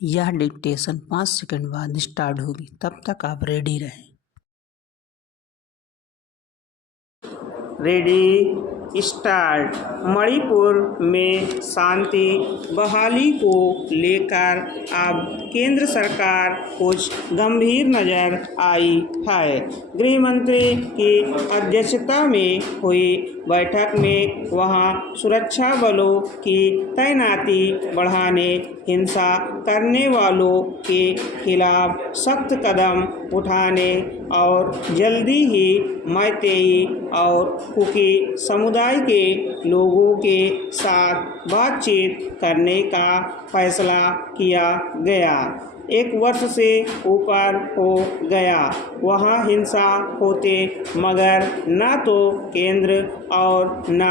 यह dictation 5 second बाद start होगी, तब तक आप रेडी रहें। Ready start. मणिपुर में शांति बहाली को लेकर अब केंद्र सरकार कुछ गंभीर नजर आई है। गृह मंत्री की अध्यक्षता में हुई बैठक में वहां सुरक्षा बलों की तैनाती बढ़ाने, हिंसा करने वालों के खिलाफ सख्त कदम उठाने और जल्दी ही मैतेई और कुकी समुदाय के लोगों के साथ बातचीत करने का फैसला किया गया। 1 वर्ष से ऊपर हो गया वहाँ हिंसा होते, मगर न तो केंद्र और न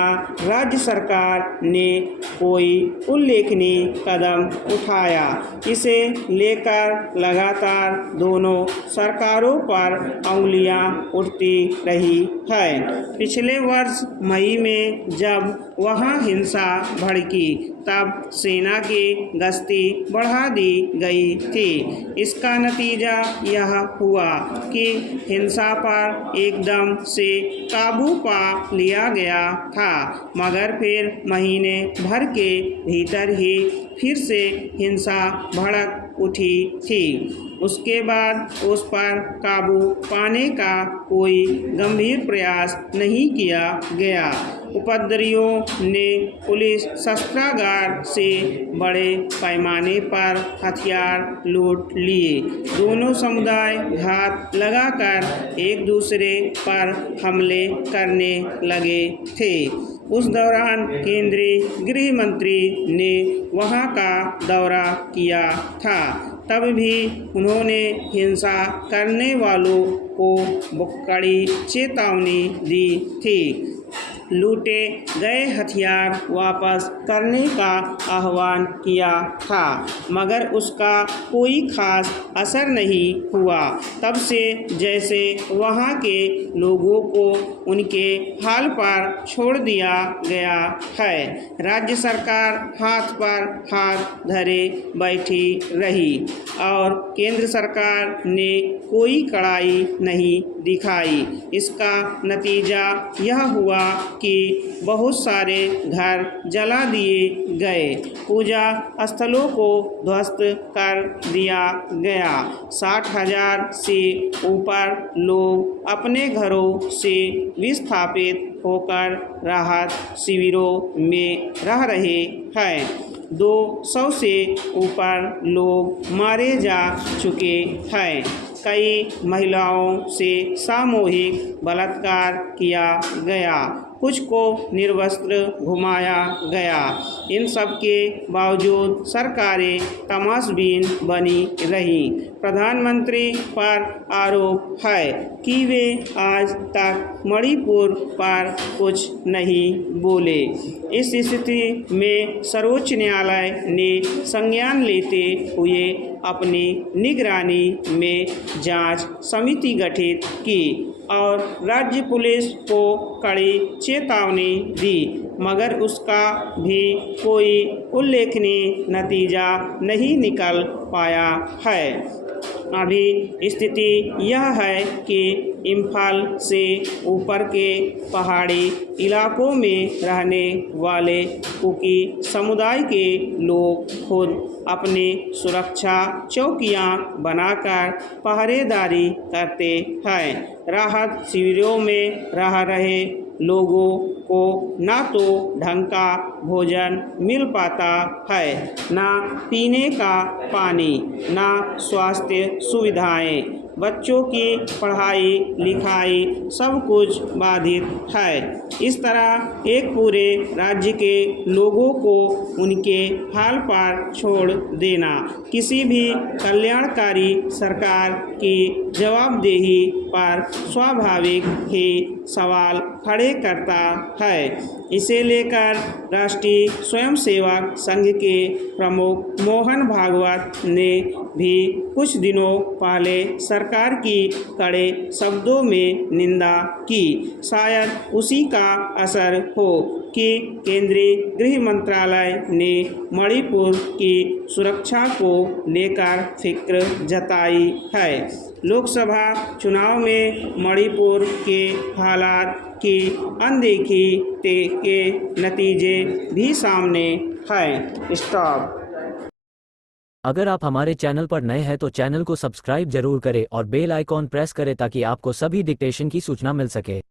राज्य सरकार ने कोई उल्लेखनीय कदम उठाया। इसे लेकर लगातार दोनों सरकारों पर अंगुलियां उठती रही है। पिछले वर्ष मई में जब वहाँ हिंसा भड़की तब सेना की गश्ती बढ़ा दी गई थी। इसका नतीजा यह हुआ कि हिंसा पर एकदम से काबू पा लिया गया था, मगर फिर महीने भर के भीतर ही फिर से हिंसा भड़क उठी थी। उसके बाद उस पर काबू पाने का कोई गंभीर प्रयास नहीं किया गया। उपद्रवियों ने पुलिस शस्त्रागार से बड़े पैमाने पर हथियार लूट लिए। दोनों समुदाय घात लगाकर एक दूसरे पर हमले करने लगे थे। उस दौरान केंद्रीय गृह मंत्री ने वहां का दौरा किया था। तब भी उन्होंने हिंसा करने वालों को कड़ी चेतावनी दी थी। लूटे गए हथियार वापस करने का आह्वान किया था, मगर उसका कोई खास असर नहीं हुआ। तब से जैसे वहाँ के लोगों को उनके हाल पर छोड़ दिया गया है। राज्य सरकार हाथ पर हाथ धरे बैठी रही और केंद्र सरकार ने कोई कड़ाई नहीं दिखाई। इसका नतीजा यह हुआ कि बहुत सारे घर जला दिए गए, पूजा स्थलों को ध्वस्त कर दिया गया। 60,000 से ऊपर लोग अपने घरों से विस्थापित होकर राहत शिविरों में रह रहे हैं। 200 से ऊपर लोग मारे जा चुके हैं। कई महिलाओं से सामूहिक बलात्कार किया गया, कुछ को निर्वस्त्र घुमाया गया। इन सब के बावजूद सरकारें तमाशबीन बनी रहीं। प्रधानमंत्री पर आरोप है कि वे आज तक मणिपुर पर कुछ नहीं बोले। इस स्थिति में सर्वोच्च न्यायालय ने संज्ञान लेते हुए अपनी निगरानी में जांच समिति गठित की और राज्य पुलिस को कड़ी चेतावनी दी, मगर उसका भी कोई उल्लेखनीय नतीजा नहीं निकल पाया है। अभी स्थिति यह है कि इम्फाल से ऊपर के पहाड़ी इलाकों में रहने वाले कुकी समुदाय के लोग खुद अपनी सुरक्षा चौकियां बनाकर पहरेदारी करते हैं। राहत शिविरों में रह रहे लोगों को ना तो ढंग का भोजन मिल पाता है, ना पीने का पानी, ना स्वास्थ्य सुविधाएं। बच्चों की पढ़ाई लिखाई सब कुछ बाधित है। इस तरह एक पूरे राज्य के लोगों को उनके हाल पर छोड़ देना किसी भी कल्याणकारी सरकार की जवाबदेही पर स्वाभाविक ही सवाल खड़े करता है। इसे लेकर राष्ट्रीय स्वयंसेवक संघ के प्रमुख मोहन भागवत ने भी कुछ दिनों पहले सरकार की कड़े शब्दों में निंदा की। शायद उसी का असर हो। कि केंद्रीय गृह मंत्रालय ने मणिपुर की सुरक्षा को लेकर फिक्र जताई है। लोकसभा चुनाव में मणिपुर के हालात की अनदेखी के नतीजे भी सामने हैं। स्टॉप। अगर आप हमारे चैनल पर नए हैं तो चैनल को सब्सक्राइब जरूर करें और बेल आइकॉन प्रेस करें ताकि आपको सभी डिक्टेशन की सूचना मिल सके।